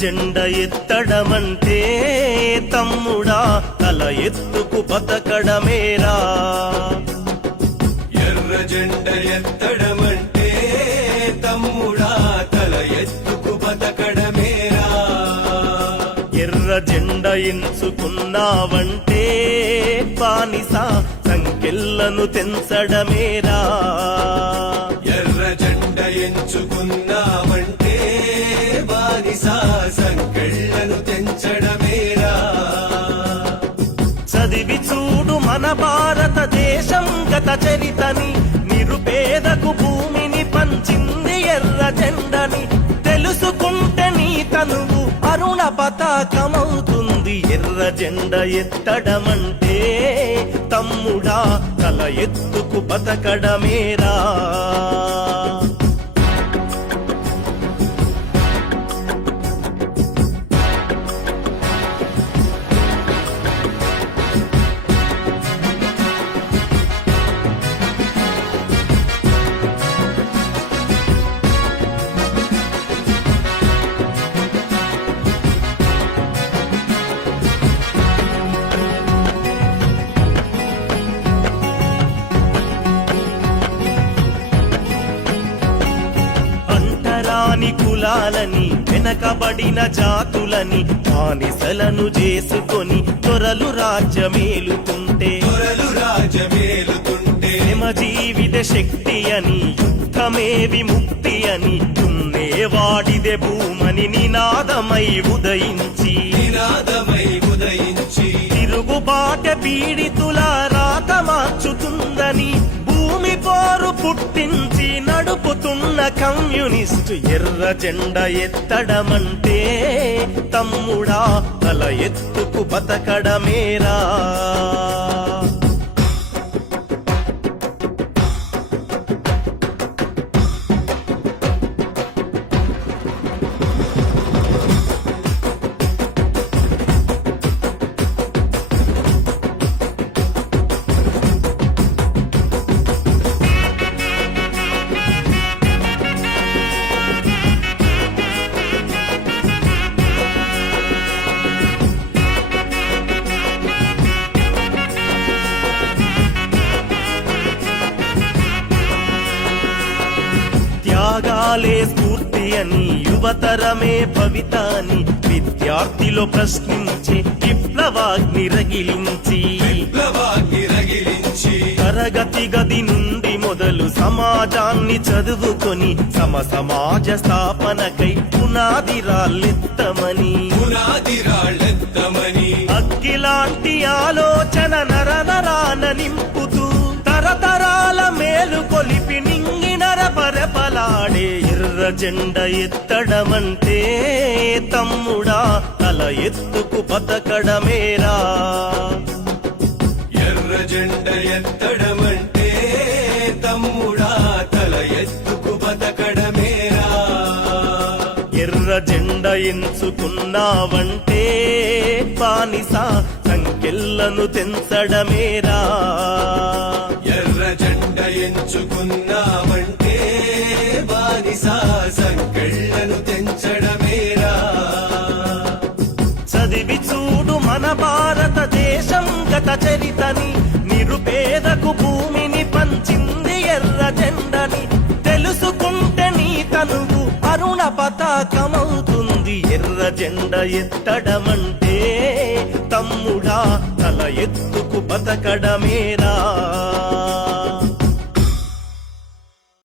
జెండ ఎత్తడమంటే తమ్ముడా తల ఎత్తుకు బతకడమేరా. ఎర్ర జెండ ఎత్తడమంటే తమ్ముడా తల ఎత్తుకు బతకడమేరా. ఎర్ర జెండ ఎంచుకున్నావంటే బానిస సంకెళ్లను తెంచడమేరా. ఎర్ర జెండ ఎంచుకున్నావంటే బానిస సంకెళ్లను తెంచడమేరా. చదివి చూడు మన భారతదేశం గత చరితని, నిరుపేదకు భూమిని పంచింది ఎర్ర జెండని. తెలుసుకుంటే నీ తనువు అరుణ పతాకమవుతుంది. ఎర్ర జెండ ఎత్తడమంటే తమ్ముడా తల ఎత్తుకు బతకడమేరా. కులాలని వెనకబడిన జాతులని బానిసలను చేసుకొని దొరలు రాజ్యమేలుతుంటే శ్రమ జీవిత శక్తి అని, యుద్ధమే విముక్తి అని, దున్నేవాడిదే భూమని నినాదమై ఉదయించి తిరుగుబాట పీడితుల రాత మార్చుతుందని భూమి పోరు పుట్టించి నడుపుతున్న కమ్యూనిస్టు. ఎర్ర జెండ ఎత్తడమంటే తమ్ముడా తల ఎత్తుకు బతకడమేరా. త్యాగాలే స్ఫూర్తి అని, యువతరమే భవిత అని, విద్యార్థిలో ప్రశ్నించి విప్లవాగ్ని రగిలించి తరగతి గది నుండి మొదలు సమాజాన్ని చదువుకొని సమాజ స్థాపనకై పునాది రాళ్ళెత్తమని అగ్గిలాంటి ఆలోచన నరనరాన నింపుతూ తరతరాల మేలు కొలిపి పరపలాడే. ఎర్ర జెండ ఎత్తడమంటే తమ్ముడా తల ఎత్తుకు బతకడమేరా. ఎర్ర జెండ ఎత్తడమంటే తమ్ముడా తల ఎత్తుకు బతకడమేరా. ఎర్ర జెండ ఎంచుకున్నావంటే బానిస సంకెళ్లను తెంచడమేరా. ఎర్ర జెండ ఎంచుకున్నావంటే బానిస సంకెళ్లను తెంచడమేరా. చదివి చూడు మన భారతదేశం గత చరితని, నిరుపేదకు భూమిని పంచింది ఎర్ర జెండని. తెలుసుకుంటే నీ తనువు అరుణ పతాకమవుతుంది. ఎర్ర జెండ ఎత్తడమంటే తమ్ముడా తల ఎత్తుకు బతకడమేరా.